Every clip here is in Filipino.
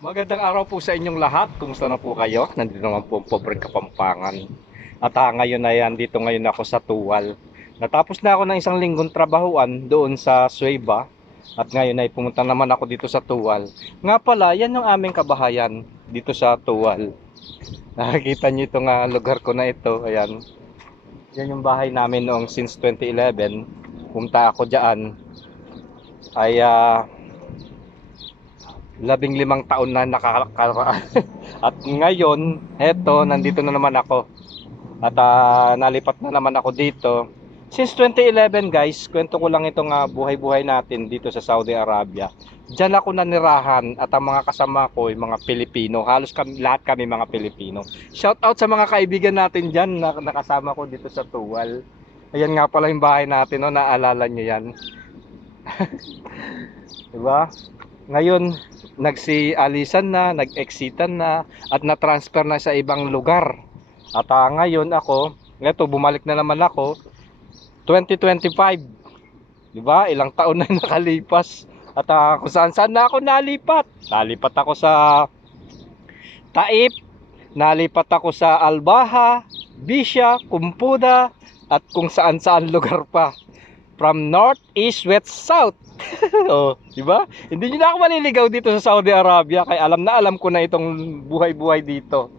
Magandang araw po sa inyong lahat. Kumusta na po kayo? Nandito naman po ang pobreng Kapampangan. At ngayon ay andito ngayon ako sa Tuwal. Natapos na ako ng isang linggong trabahuan doon sa Sueva. At ngayon ay pumunta naman ako dito sa Tuwal. Nga pala, yan yung aming kabahayan dito sa Tuwal. Nakikita niyo itong lugar ko na ito. Ayan. Yan yung bahay namin noong since 2011. Pumunta ako dyan. Ay 15 taon na nakakaraan. At ngayon, eto, nandito na naman ako. At nalipat na naman ako dito. Since 2011 guys, kwento ko lang itong buhay-buhay natin dito sa Saudi Arabia. Diyan ako nanirahan at ang mga kasama ko ay mga Pilipino. Halos kami, lahat kami mga Pilipino. Shout out sa mga kaibigan natin dyan na nakasama ko dito sa Tuwal. Ayan nga pala yung bahay natin, no? Naalala nyo yan. Diba? Ngayon, nagsi-alisan na, nag-exitan na, at na-transfer na sa ibang lugar. At ngayon ako, eto, bumalik na naman ako, 2025. Diba? Ilang taon na nakalipas. At kung saan-saan na ako nalipat. Nalipat ako sa Taif, nalipat ako sa Albaha, Bisha, Kumpuda, at kung saan-saan lugar pa. From north, east, west, south. Oh, di ba? Hindi niyo na ako maliligaw dito sa Saudi Arabia kaya alam na alam ko na itong buhay-buhay dito.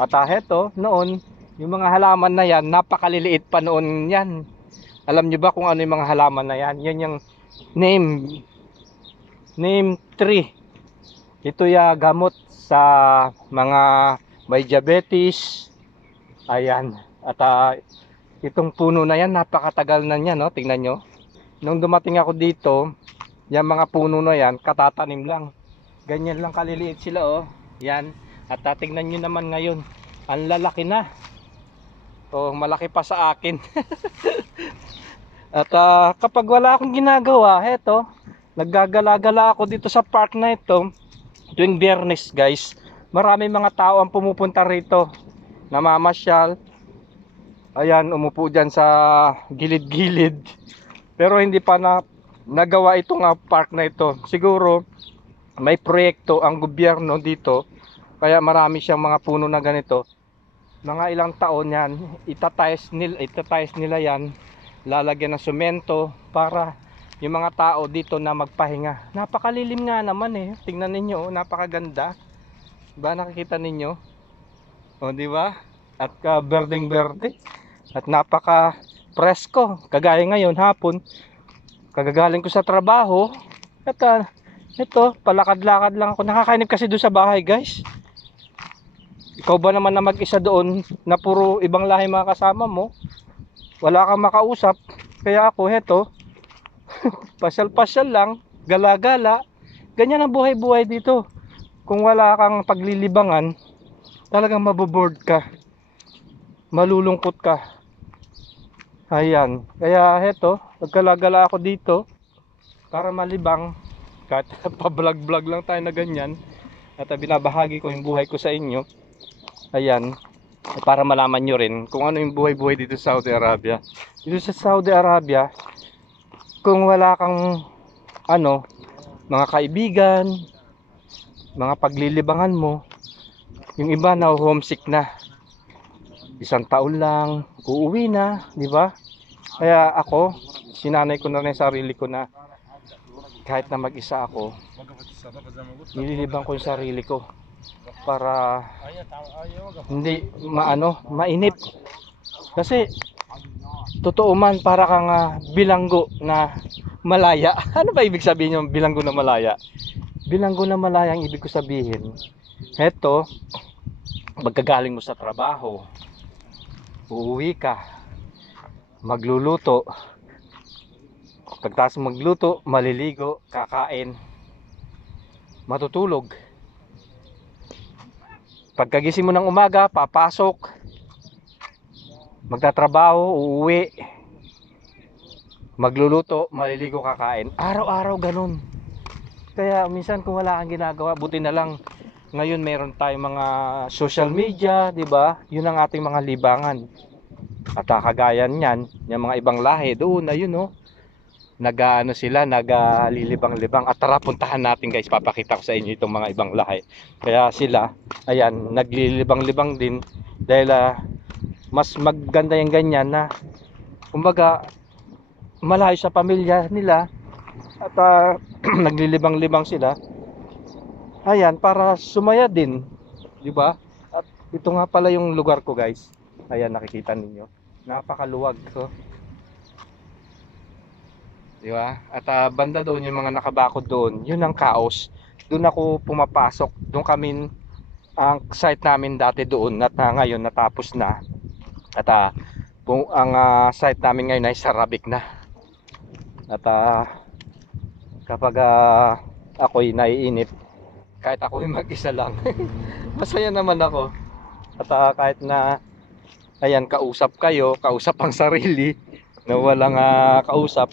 At heto, noon, yung mga halaman na yan, napakaliliit pa noon yan. Alam niyo ba kung ano yung mga halaman na yan? Yan yung name tree. Ito ya gamot sa mga may diabetes. Ayan. At itong puno na yan, napakatagal na niya, no? Tingnan nyo. Nung dumating ako dito, yung mga puno na yan, katatanim lang. Ganyan lang kaliliit sila, oh. Yan. At tingnan nyo naman ngayon, ang lalaki na. Oh, malaki pa sa akin. At kapag wala akong ginagawa, heto, naggagala-gala ako dito sa park na ito. Tuwing Biyernes, guys. Marami mga tao ang pumupunta rito. Namamasyal. Ayan, umupo dyan sa gilid-gilid. Pero hindi pa nagawa itong park na ito. Siguro may proyekto ang gobyerno dito. Kaya marami siyang mga puno na ganito. Mga ilang taon yan, itatiles nila yan. Lalagyan ng semento para yung mga tao dito na magpahinga. Napakalilim nga naman eh. Tingnan ninyo, napakaganda. Diba nakikita ninyo? O diba? At berdeng-berde. At napaka presko. Kagaya ngayon hapon, kagagaling ko sa trabaho. At ito, palakad-lakad lang ako. Nakakainip kasi doon sa bahay, guys. Ikaw ba naman na mag-isa doon na puro ibang lahi mga kasama mo? Wala kang makausap. Kaya ako, heto, pasyal-pasyal lang, gala-gala. Ganyan ang buhay-buhay dito. Kung wala kang paglilibangan, talagang maboboard ka. Malulungkot ka. Ayan. Kaya heto, nagkalagala ako dito para malibang. Kahit pa-vlog-vlog lang tayo na ganyan. At binabahagi ko yung buhay ko sa inyo. Ayan. Para malaman nyo rin kung ano yung buhay-buhay dito sa Saudi Arabia. Dito sa Saudi Arabia, kung wala kang mga kaibigan, mga paglilibangan mo, yung iba na homesick na. Isang taon lang, uuwi na, di ba? Kaya ako, sinanay ko na rin sarili ko na kahit na mag-isa ako, nililibang ko yung sarili ko para hindi mainip. Kasi totoo man, para kang bilanggo na malaya. Ano ba ibig sabihin yung bilanggo na malaya? Bilanggo na malaya ang ibig ko sabihin, heto, magkagaling mo sa trabaho, uuwi ka, magluluto, pagtas magluto, maliligo, kakain, matutulog. Pagkagising mo ng umaga, papasok, magtatrabaho, uuwi, magluluto, maliligo, kakain. Araw-araw ganun. Kaya minsan kung wala kang ginagawa, buti na lang ngayon meron tayong mga social media, 'di ba? 'Yun ang ating mga libangan. At kagaya niyan, yung mga ibang lahi doon, ayun, oh, nag-ano sila, naglilibang-libang. At tara, puntahan natin guys, papakita ko sa inyo itong mga ibang lahi. Kaya sila, ayan, naglilibang-libang din dahil mas maganda yung ganyan na kumbaga malayo sa pamilya nila at naglilibang-libang sila. Ayan, para sumaya din, di ba? At ito nga pala yung lugar ko guys. Ayan, nakikita ninyo. Napakaluwag ko. Di ba? At banda doon yung mga nakabakod doon, yun ang kaos. Doon ako pumapasok. Doon kami, ang site namin dati doon at ngayon natapos na. At ang site namin ngayon ay Sarabik na. At kapag ako'y naiinip, kahit ako'y mag-isa lang, masaya naman ako. At kahit na ayan, kausap kayo, kausap ang sarili na walang kausap.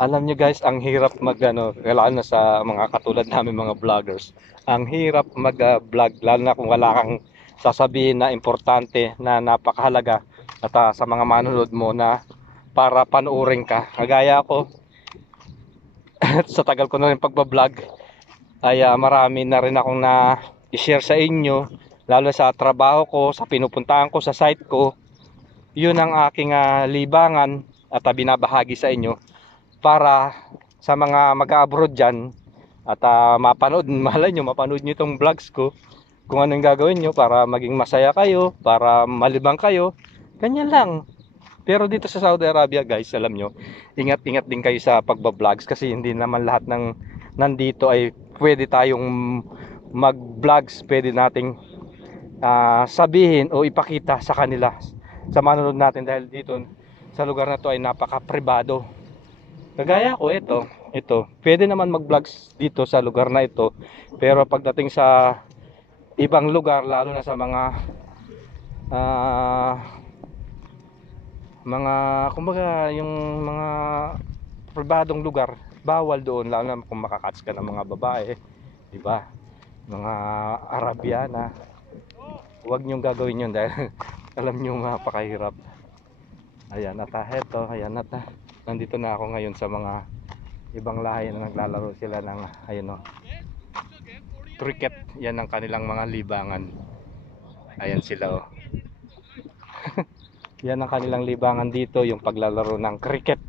Alam nyo guys, ang hirap mag lalo na sa mga katulad namin mga vloggers, ang hirap mag vlog lalo na kung wala kang sasabihin na importante na napakahalaga at sa mga manonood mo na para panoorin ka. Kagaya ako sa tagal ko na rin pagbablog ay marami na rin akong na i-share sa inyo, lalo sa trabaho ko, sa pinupuntahan ko, sa site ko. Yun ang aking libangan at binabahagi sa inyo para sa mga mag-abroad dyan at mapanood, malay nyo, mapanood nyo itong vlogs ko kung anong gagawin nyo para maging masaya kayo, para malibang kayo, ganyan lang. Pero dito sa Saudi Arabia guys, alam nyo, ingat-ingat din kayo sa pagbablog kasi hindi naman lahat ng nandito ay pwede tayong mag-vlogs, pwede nating sabihin o ipakita sa kanila, sa manonood natin, dahil dito sa lugar na to ay napaka-pribado. Kagaya ko, ito, pwede naman mag-vlogs dito sa lugar na ito, pero pagdating sa ibang lugar, lalo na sa mga kumbaga yung mga pribadong lugar, bawal doon, lalo na kung makakatch ka ng mga babae, di ba? Mga Arabiana, huwag nyong gagawin yun dahil alam nyo mapakahirap. Ayan, at eto, ayan, at nandito na ako ngayon sa mga ibang lahi na naglalaro sila ng ayun, cricket. Yan ang kanilang mga libangan. Ayan sila, yan ang kanilang libangan dito, yung paglalaro ng cricket.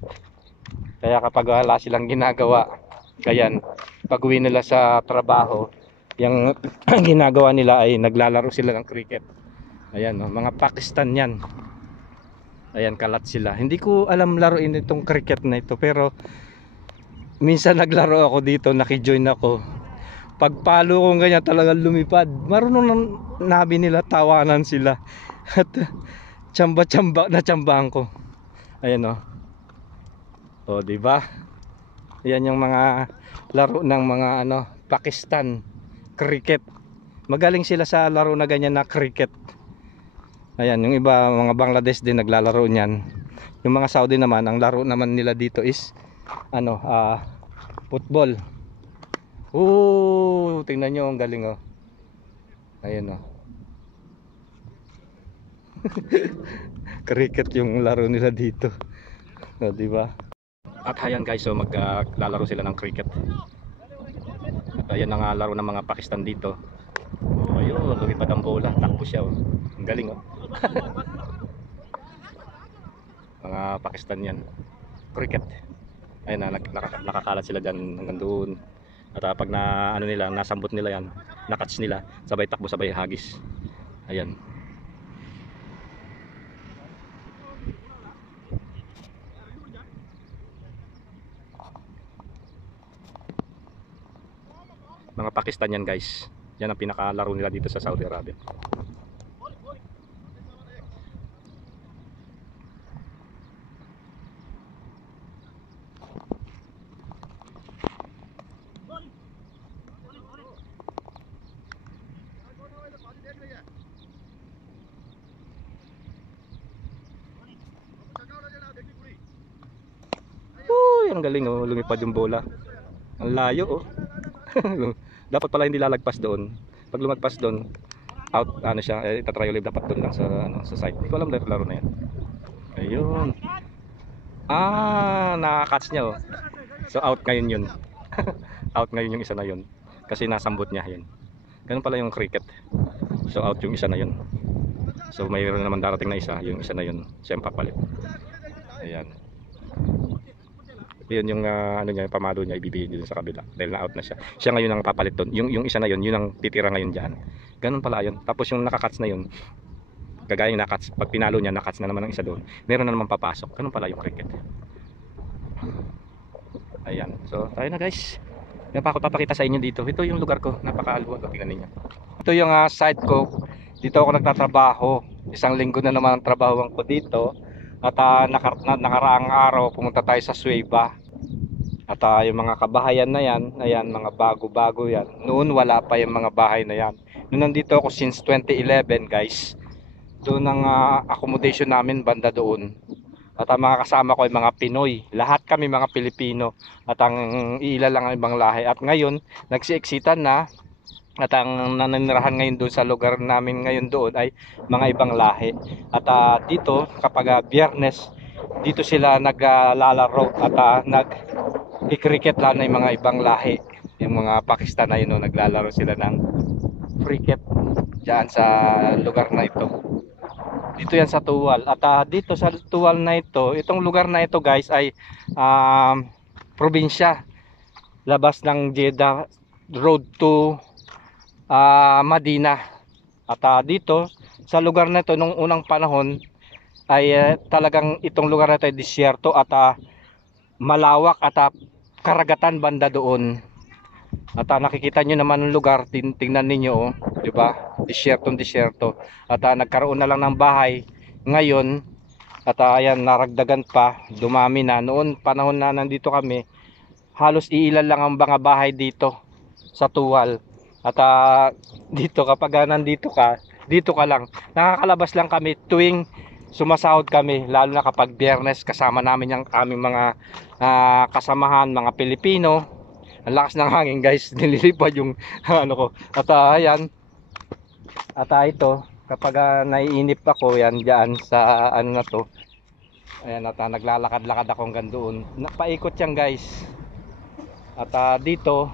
Kaya kapag wala silang ginagawa, kayan, pag uwi nila sa trabaho, yung ginagawa nila ay naglalaro sila ng cricket. Ayan, mga Pakistan yan. Ayan, kalat sila. Hindi ko alam laruin itong cricket na ito, pero minsan naglaro ako dito, nakijoin ako. Pagpalo ko ganyan, talagang lumipad. Marunong nang nabi nila, tawanan sila. At tsamba-tsamba na tsambaan ko. Ayan, o, diba? Ayan yung mga laro ng mga Pakistan cricket. Magaling sila sa laro na ganyan na cricket. Ayan, yung iba mga Bangladesh din naglalaro niyan. Yung mga Saudi naman, ang laro naman nila dito is football. Tingnan nyo, ang galing, Ayan, cricket yung laro nila dito. Di ba? At ayan guys, so maglalaro sila ng cricket. At ayan ang laro ng mga Pakistan dito. Ayun, lumipad ang bola, takbo siya, ang galing, mga Pakistan yan, cricket. Ayun na, nakakalat sila dyan hanggang doon. At pag nila, nasambot nila yan, nakatch nila, sabay takbo, sabay hagis. Ayan. Mga Pakistan yan guys. Yan ang pinakalaro nila dito sa Saudi Arabia. Ang galing, lumipad yung bola. Ang layo, dapat pala hindi lalagpas doon. Pag lumagpas doon, out, siya, itatry ulit dapat doon lang sa sa site. Hindi ko alam laro na yan. Ayun. Nakakatch niya oh. So out ngayon yun. Out ngayon yung isa na yun. Kasi nasambot niya yun. Ganun pala yung cricket. So out yung isa na yun. So mayroon naman darating na isa. Yung isa na yun siya yung papalit. Ayan. Yun yung ano niya, yung pamalo niya ibibigay dito sa kabila dahil na out na siya. Siya ngayon ang papalit doon. Yung isa na yun, yun ang titira ngayon diyan. Ganun pala yun. Tapos yung nakakats na yun, gagaya yung nakats, pag pinalo niya nakats na naman ang isa doon. Meron na naman papasok. Ganun pala yung cricket. Ayan. So tayo na guys. Yan pa ako papakita sa inyo dito. Ito yung lugar ko. Napakaaluwag. Tingnan niyo. Ito yung site ko. Dito ako nagtatrabaho. Isang linggo na naman ang trabahoan ko dito. At nakaraang araw pumunta tayo sa Sueva. At yung mga kabahayan na yan, ayan, mga bago-bago yan. Noon wala pa yung mga bahay na yan. Noon nandito ako since 2011 guys. Doon ang accommodation namin banda doon. At ang mga kasama ko ay mga Pinoy. Lahat kami mga Pilipino. At ang iila lang ang ibang lahi. At ngayon, nagsi-exitan na. At ang nananirahan ngayon doon sa lugar namin ngayon doon ay mga ibang lahi. At dito kapag biyernes, dito sila naglalaro at nag-cricket lang ng mga ibang lahi. Yung mga Pakistan na yun, naglalaro sila ng cricket dyan sa lugar na ito. Dito yan sa Tuwal. At dito sa Tuwal na ito, itong lugar na ito guys ay probinsya. Labas ng Jeddah Road to Madina. At dito sa lugar na ito nung unang panahon ay talagang itong lugar na ito ay disyerto at malawak at karagatan banda doon. At nakikita nyo naman ang lugar, tingnan ninyo oh, di ba? Disyerto. At nagkaroon na lang ng bahay ngayon. At ayan, naragdagan pa, dumami na. Noon panahon na nandito kami, halos iilan lang ang mga bahay dito sa Tuwal. At dito kapag nandito ka, dito ka lang. Nakakalabas lang kami tuwing sumasahod kami, lalo na kapag biyernes kasama namin yung aming mga kasamahan, mga Pilipino. Ang lakas ng hangin guys, nililipad yung ano ko. At ayan. At ito, kapag naiinip ako yan diyan sa ano na to. Ayan, at naglalakad-lakad ako hanggang doon. Paikot yan guys. At dito,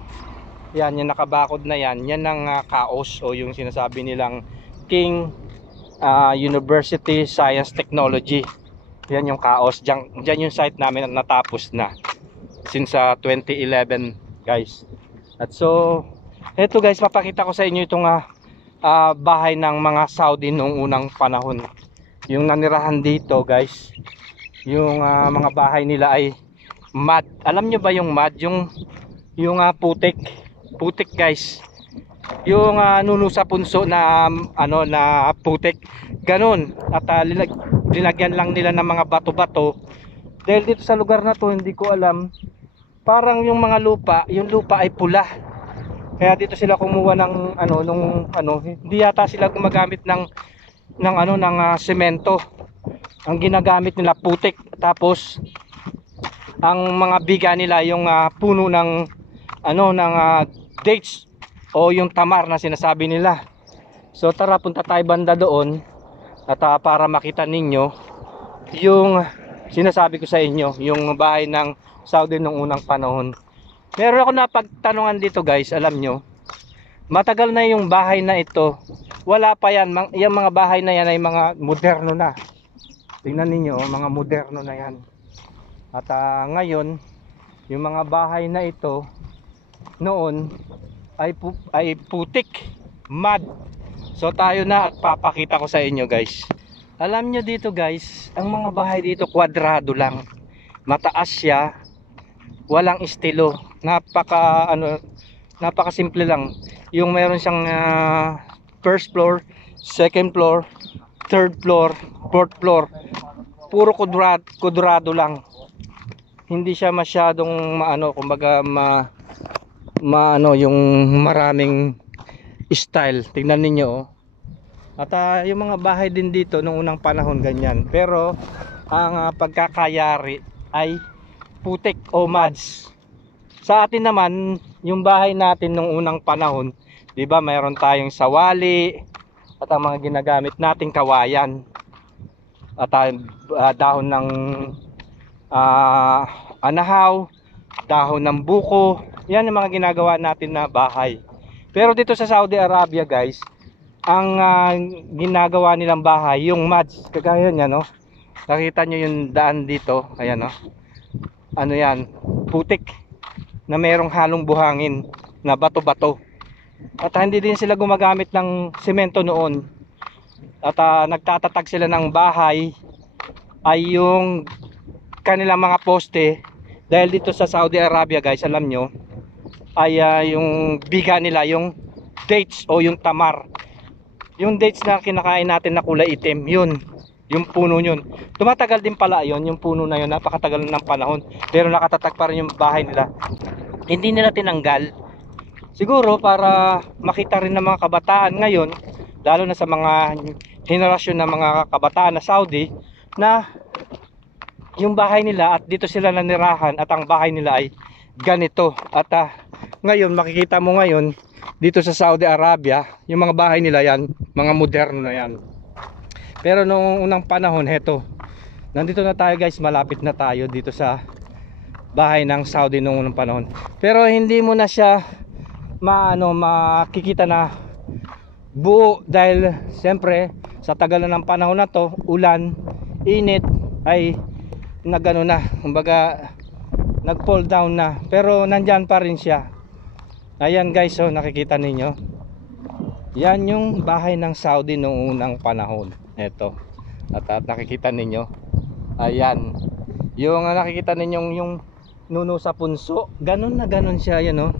yan yung nakabakod na yan, yan ang KAOS o yung sinasabi nilang King University Science Technology. Yan yung KAOS. Diyan yung site namin na natapos na since 2011 guys. At so eto guys, papakita ko sa inyo itong bahay ng mga Saudi noong unang panahon. Yung nanirahan dito guys, yung mga bahay nila ay mud. Alam nyo ba yung mud? Yung putik guys, yung nuno sa punso na ano na putik ganun. At linagyan lang nila ng mga bato-bato dahil dito sa lugar na to, hindi ko alam, parang yung mga lupa, yung lupa ay pula, kaya dito sila kumuha ng hindi yata sila gumagamit ng semento. Ang ginagamit nila putik, tapos ang mga biga nila yung puno ng dates o yung tamar na sinasabi nila. So tara, punta tayo banda doon at para makita ninyo yung sinasabi ko sa inyo, yung bahay ng Saudi nung unang panahon. Meron ako napagtanungan dito guys, alam nyo, matagal na yung bahay na ito, wala pa yan, yung mga bahay na yan ay mga moderno na. Tingnan ninyo, mga moderno na yan. At ngayon, yung mga bahay na ito noon ay putik, mud. So tayo na at papakita ko sa inyo guys. Alam nyo dito guys, ang mga bahay dito kwadrado lang, mataas siya, walang estilo, napaka simple lang. Yung meron siyang first floor, second floor, third floor, fourth floor, puro kwadrado lang. Hindi siya masyadong kumbaga yung maraming style. Tingnan ninyo oh. At yung mga bahay din dito nung unang panahon ganyan, pero ang pagkakayari ay putik o muds. Sa atin naman, yung bahay natin nung unang panahon, di ba, mayroon tayong sawali at ang mga ginagamit nating kawayan at dahon ng anahaw, dahon ng buko. Yan yung mga ginagawa natin na bahay. Pero dito sa Saudi Arabia guys, ang ginagawa nilang bahay yung muds, kagaya niya, no? Nakita nyo yung daan dito, ayan, no? Ano yan, putik na merong halong buhangin na bato-bato. At hindi din sila gumagamit ng semento noon. At nagtatatag sila ng bahay ay yung kanilang mga poste. Dahil dito sa Saudi Arabia guys, alam nyo, ay yung biga nila, yung dates o yung tamar. Yung dates na kinakain natin na kulay itim, yun, yung puno yun. Tumatagal din pala yun, yung puno na yun, napakatagal ng panahon. Pero nakatatag pa rin yung bahay nila. Hindi nila tinanggal. Siguro para makita rin ng mga kabataan ngayon, lalo na sa mga henerasyon ng mga kabataan na Saudi, na yung bahay nila at dito sila nanirahan at ang bahay nila ay ganito. At ngayon makikita mo ngayon dito sa Saudi Arabia, yung mga bahay nila yan, mga moderno na yan. Pero noong unang panahon, heto, nandito na tayo guys, malapit na tayo dito sa bahay ng Saudi noong unang panahon. Pero hindi mo na siya makikita na buo dahil siyempre sa tagal na ng panahon na to, ulan, init, ay nagano na, kumbaga nag fall down na. Pero nandyan pa rin siya. Ayan guys, so nakikita ninyo, yan yung bahay ng Saudi noong unang panahon. Eto, at nakikita ninyo, ayan yung nakikita ninyong yung nuno sa punso, ganun na ganun siya. Ayan, oh,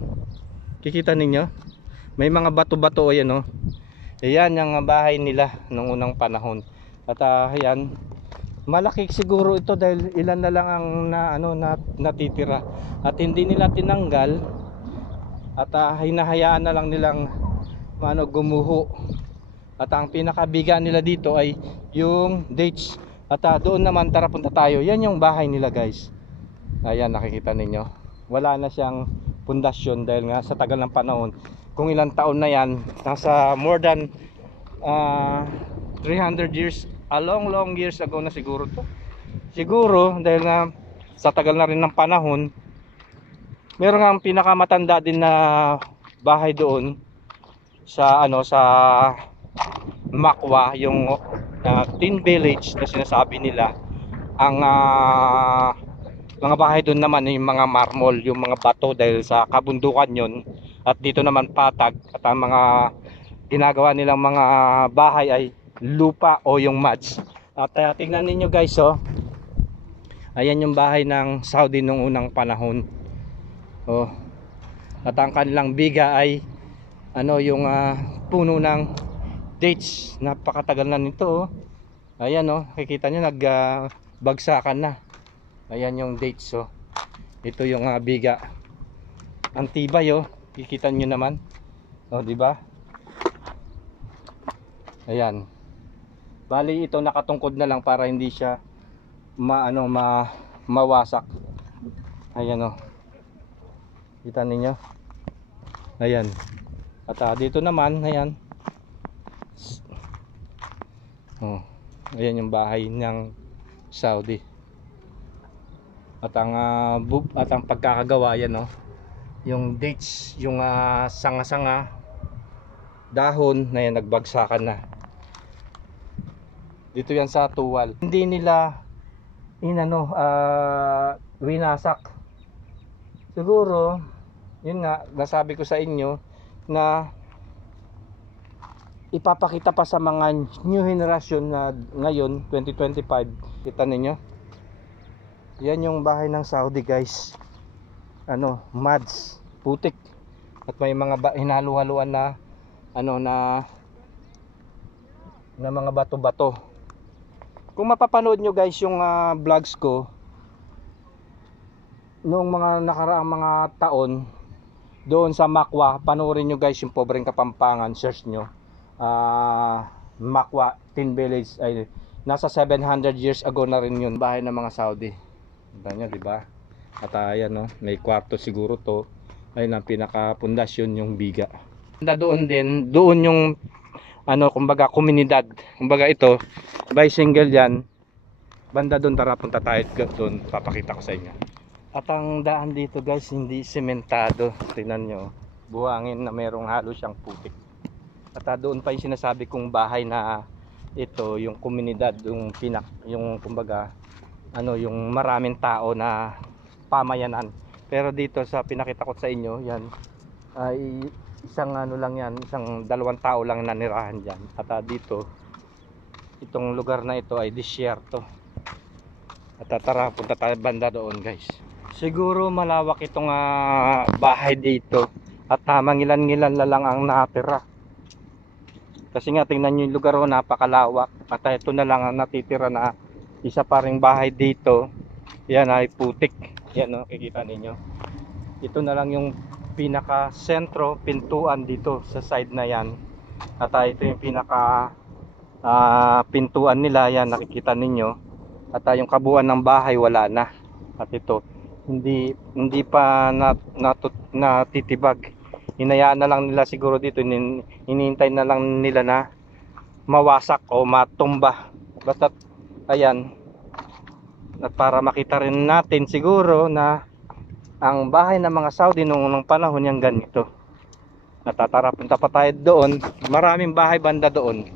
kikita ninyo, may mga bato-bato. Ayan, oh, ayan yung bahay nila noong unang panahon. At ayan, malaki siguro ito dahil ilan na lang ang natitira at hindi nila tinanggal. At hinahayaan na lang nilang gumuho. At ang pinakabiga nila dito ay yung dates. At doon naman, tara punta tayo. Yan yung bahay nila guys. Ayan, nakikita ninyo, wala na siyang pundasyon dahil nga sa tagal ng panahon. Kung ilang taon na yan, nasa more than 300 years, a long years ago na siguro to. Siguro dahil nga sa tagal na rin ng panahon. Meron nga ang pinakamatanda din na bahay doon sa sa Makwa, yung Tin Village na sinasabi nila. Ang mga bahay doon naman yung mga marmol, yung mga bato dahil sa kabundukan yun. At dito naman patag. At ang mga ginagawa nilang mga bahay ay lupa o yung muds. At tingnan ninyo guys, oh, ayan yung bahay ng Saudi nung unang panahon. Oh, at ang kanilang biga ay yung puno ng dates. Napakatagal na nito, oh. Ayan, oh, nakikita nyo, nagbagsakan na. Ayan yung dates, oh. Ito yung biga. Ang tibay, oh. Kikita nyo naman, oh, di ba? Ayan. Bali ito nakatungkod na lang para hindi siya mawasak. Ayan, oh. Kita ninyo. Ayan. At dito naman, ayan. Oh, ayan yung bahay ng Saudi. At ang pagkakagawa, yan, oh. Yung dates, yung sanga-sanga, dahon na yan, nagbagsakan na. Dito yan sa tuwal. Hindi nila winasak. Siguro yun nga, nasabi ko sa inyo na ipapakita pa sa mga new generation na ngayon 2025. Kita ninyo, yan yung bahay ng Saudi guys. Muds, putik. At may mga hinalu-haluan na na mga bato-bato. Kung mapapanood nyo guys yung vlogs ko noong mga nakaraang mga taon doon sa Makwa, panoorin nyo guys yung Pobreng Kapampangan, search nyo. Makwa, Tin Village, ay nasa 700 years ago na rin yun, bahay ng mga Saudi. Diba nyo, diba? At ayan, no, may kwarto siguro to. Ayun ang pinaka-pundasyon, yung biga. Doon din, doon yung kumbaga komunidad. Kumbaga ito, by single yan. banda doon, tara punta tayo doon, papakita ko sa inyo. At ang daan dito guys, hindi sementado. Tingnan nyo, buhangin na merong halo siyang putik. At doon pa yung sinasabi kong bahay na ito, yung komunidad, yung kumbaga yung maraming tao na pamayanan. Pero dito sa pinakita ko sa inyo, yan ay isang lang yan, isang 2 tao lang nanirahan diyan. At dito, itong lugar na ito ay disyerto. At tara, punta tayo banda doon guys. Siguro malawak itong bahay dito at mangilan-ngilan na lang ang natira. Kasi nga tingnan nyo yung lugar, napakalawak. At ito na lang ang natitira na isa pa ring bahay dito. Yan ay putik. Yan kikita ninyo. Ito na lang yung pinaka sentro, pintuan dito sa side na yan. At ito yung pinaka pintuan nila, yan nakikita ninyo. At yung kabuuan ng bahay wala na. At ito hindi pa natitibag. Hinayaan na lang nila siguro dito, hinihintay na lang nila na mawasak o matumba. Basta ayan, at para makita rin natin siguro na ang bahay ng mga Saudi noong unang panahon yung ganito. At tara, punta pa tayo doon, maraming bahay banda doon.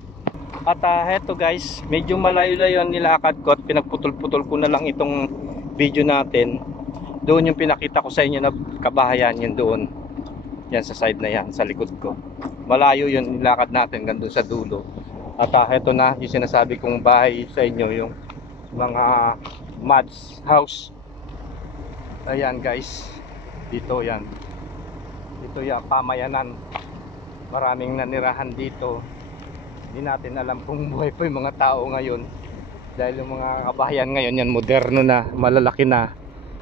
At heto guys, medyo malayo-layo nilakad ko at pinagputol-putol ko na lang itong video natin. Doon yung pinakita ko sa inyo na kabahayan yun doon. Yan sa side na yan, sa likod ko. Malayo yun nilakad natin hanggang doon sa dulo. At heto na yung sinasabi kong bahay sa inyo, yung mga Mads house. Ayan guys, dito yan. Dito yung pamayanan. Maraming nanirahan dito. Hindi natin alam kung buhay pa yung mga tao ngayon. Dahil yung mga kabahayan ngayon yan moderno na, malalaki na.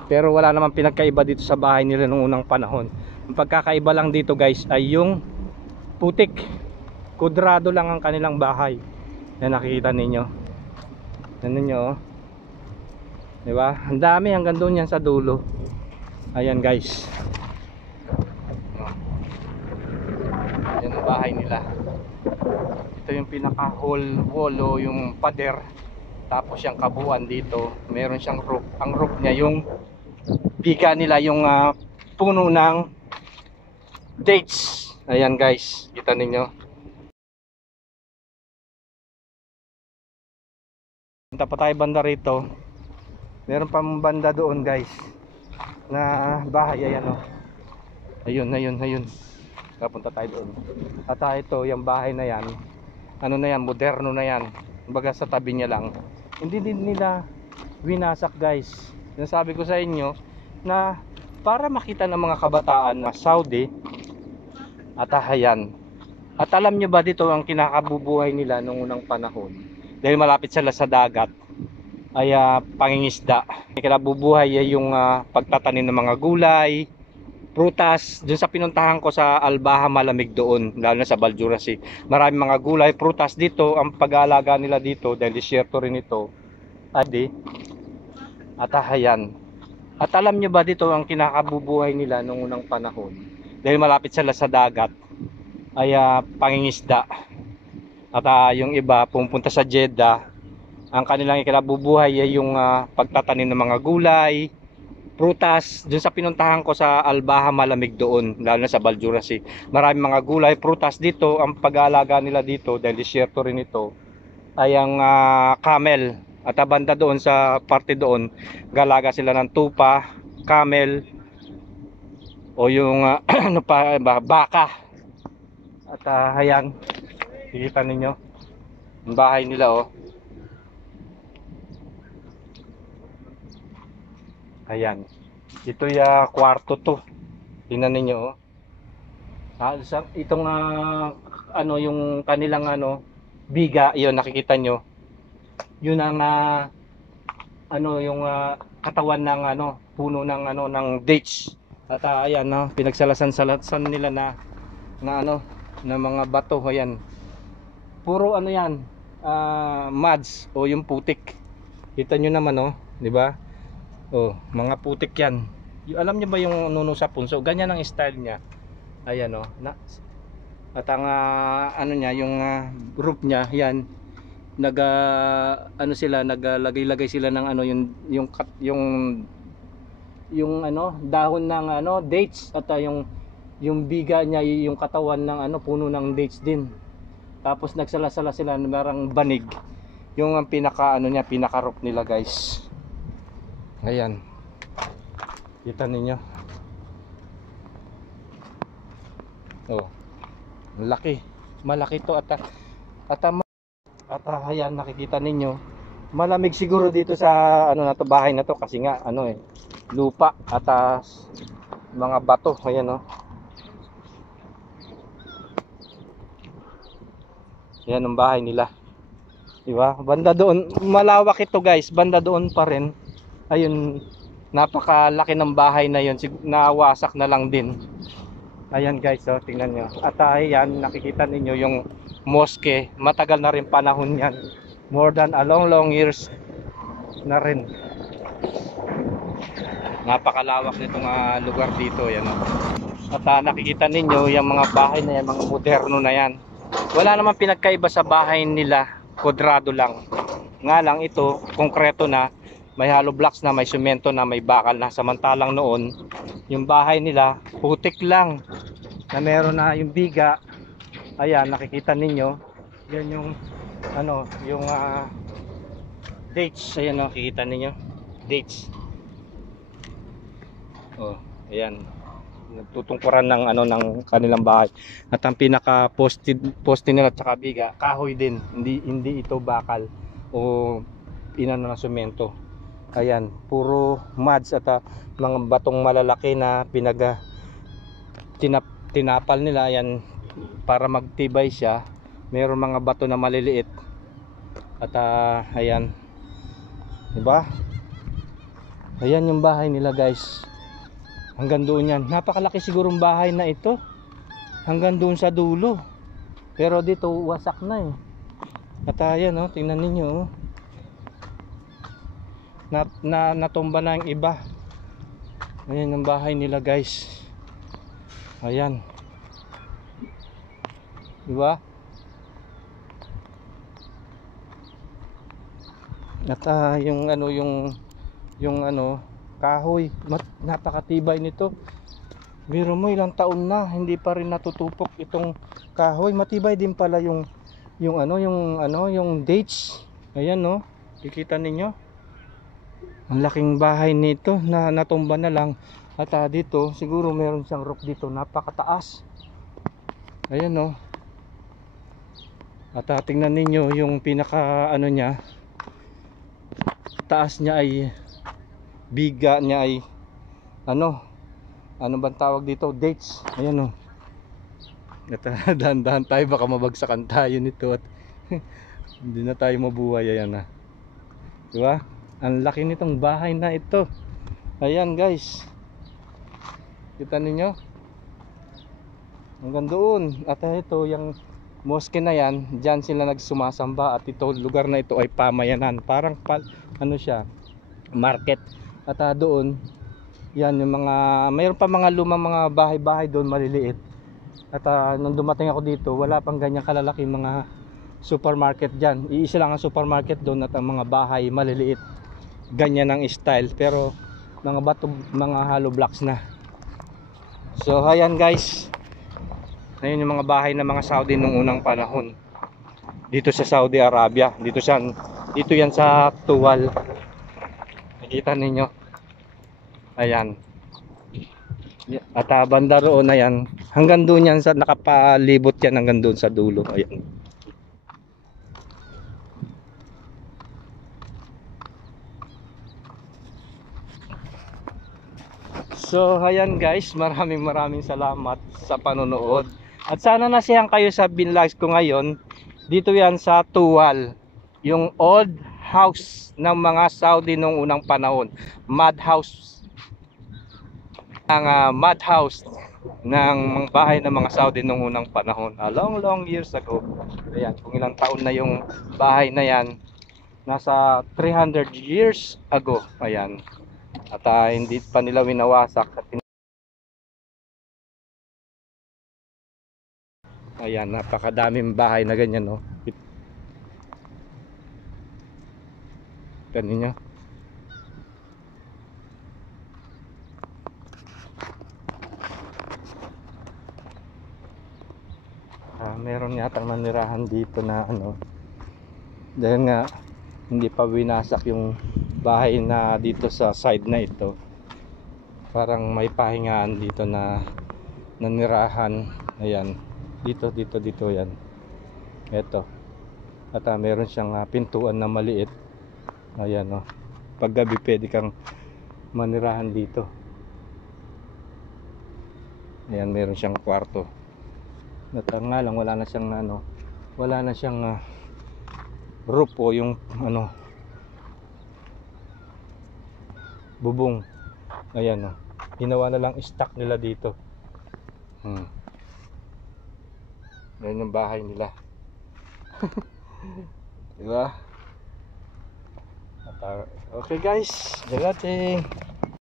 Pero wala namang pinagkaiba dito sa bahay nila noong unang panahon. Ang pagkakaiba lang dito guys ay yung putik. Kudrado lang ang kanilang bahay. Yan nakikita ninyo. Yan ninyo. Diba? Ang dami hanggang doon yan sa dulo. Ayan guys. Yan ang bahay nila. Ito yung pinaka wall o yung pader. Tapos yung kabuuan dito, meron siyang roof. Ang roof niya yung biga nila, yung puno ng dates. Ayan guys, kita ninyo. Punta pa tayo banda rito. Meron pa banda doon guys na bahay. Ayan ayun. Punta tayo doon. At ito, yung bahay na yan, na yan, moderno na yan. Kumbaga sa tabi niya lang. Hindi din nila winasak guys. Sinasabi ko sa inyo na para makita ng mga kabataan na Saudi at ayan. At alam nyo ba dito ang kinakabubuhay nila noong unang panahon? Dahil malapit sila sa dagat ay pangingisda. Ang kinabubuhay ay yung pagtatanim ng mga gulay, prutas. Doon sa pinuntahan ko sa Al-Baha, malamig doon, lalo na sa Baljurasi. Maraming mga gulay, prutas dito. Ang pag-aalaga nila dito, dahil disyerto rin ito, at ayan. At alam nyo ba dito ang kinakabubuhay nila noong unang panahon? Dahil malapit sila sa dagat ay pangingisda. At yung iba pumunta sa Jeddah. Ang kanilang ikinabubuhay ay yung pagtatanim ng mga gulay, prutas. Doon sa pinuntahan ko sa Al-Baha, malamig doon, lalo na sa Baljurasi. Maraming mga gulay, prutas dito. Ang pag-aalaga nila dito, dahil disyerto rin ito, ay ang camel. At banda doon sa parte doon, galaga sila ng tupa, camel, o yung baka. At ayan, nakikita ninyo ang bahay nila Ayan. Ito yung kwarto to. Tingnan ninyo itong yung kanilang biga, 'yon nakikita nyo. 'Yun ang yung katawan ng puno ng ng dates. At ayan pinagsalasan nila na mga bato. Ayan. Puro yan. Mads o yung putik. Kita nyo naman 'di ba? Mga putik yan. Alam niyo ba yung nuno sa punso? Ganyan ang style niya. Ayan At ang niya, yung roof niya, yan. ano sila, naglagay-lagay sila ng ano yung ano dahon ng ano dates, at yung biga niya, yung katawan ng ano puno ng dates din. Tapos nagsala-sala sila ng parang banig, yung ang pinaka ano niya, pinaka root nila guys. Ayan, kita ninyo, oh, laki, malaki to. Ayan, nakikita ninyo, malamig siguro dito sa ano na to, bahay na to, kasi nga ano lupa at mga bato. Ayan oh, yan ang bahay nila, di ba? Banda doon, malawak ito guys, banda doon pa rin. Ayun, napakalaki ng bahay na yun, nawasak na lang din. Ayan guys, oh, tingnan nyo. At ayan, nakikita ninyo yung mosque, matagal na rin panahon yan, more than a long years na rin. Napakalawak nitong lugar dito, yan oh. At nakikita ninyo yung mga bahay na yan, mga moderno na yan. Wala namang pinagkaiba sa bahay nila, kwadrado lang. Nga lang ito, konkreto na, may hollow blocks na, may semento na, may bakal na. Samantalang noon, yung bahay nila, putik lang, na meron na yung biga. Ayan, nakikita ninyo, yan yung ano, yung dates. Ayan, nakikita ninyo, dates. Oh, ayan, nagtutungkuran ng ano, ng kanilang bahay. At ang pinaka poste nila at saka biga, kahoy din, hindi ito bakal o inano ng semento. Ayan, puro muds at mga batong malalaki na tinapal nila. Ayan, para magtibay siya, mayroon mga bato na maliliit. At ayan, diba? Ayan yung bahay nila guys, hanggang doon yan. Napakalaki sigurong bahay na ito, hanggang doon sa dulo. Pero dito wasak na eh. At ayan oh, tingnan ninyo oh, natumba na yung iba. Ayan yung bahay nila guys. Ayan, diba? At yung ano, yung ano, kahoy, napakatibay nito. Biro mo, ilang taon na hindi pa rin natutupok itong kahoy. Matibay din pala yung dates. Ayan no, kikita ninyo, ang laking bahay nito na natumba na lang. At dito siguro meron siyang roof dito, napakataas. Ayan no. At tingnan ninyo yung pinaka ano niya, taas niya ay, biga niya ay ano bang tawag dito, dates. Ayan o. Dahan-dahan tayo, baka mabagsakan tayo nito at hindi na tayo mabuhay. Ayan na, diba? Ang laki nitong bahay na ito. Ayan guys, kita ninyo, hanggang doon. At ito yung mosque na yan, dyan sila nagsumasamba. At ito, lugar na ito ay pamayanan, parang ano siya, market. At doon, yan yung mga, mayroon pa mga lumang mga bahay-bahay doon, maliliit. At nung dumating ako dito, wala pang ganyang kalalaki mga supermarket dyan. Iisa lang ang supermarket doon, at ang mga bahay maliliit, ganyan ang style, pero mga bato, mga hollow blocks na. So ayan guys, ayun yung mga bahay ng mga Saudi nung unang panahon dito sa Saudi Arabia. Dito yan sa Tuwal, nakita ninyo. Ayan, at banda roon na yan, hanggang doon yan, sa nakapalibot yan hanggang doon sa dulo. Ayan. So ayan guys, maraming salamat sa panonood. At sana nasiyahan kayo sa binlogs ko ngayon. Dito yan sa Tuwal, yung old house ng mga Saudi nung unang panahon, mud house ng mga bahay ng mga Saudi nung unang panahon, long years ago. Ayan, kung ilang taon na yung bahay na yan, nasa 300 years ago. Ayan, at hindi pa nila winawasak. Ayan, napakadaming bahay na ganyan no. Kita ninyo. Meron yatang nanirahan dito na ano, dahil nga hindi pa winasak yung bahay na dito sa side na ito. Parang may pahingaan dito na nanirahan. Ayan, dito yan. Ito. At meron siyang pintuan na maliit. Ayan, oh. Paggabi pwede kang manirahan dito. Ayan, meron siyang kwarto. At nga lang wala na siyang ano, wala na siyang roof o yung ano, bubong. Ayan, oh. Ginawa na lang stock nila dito. Ayan yung bahay nila. Diba? Okay guys, jagating.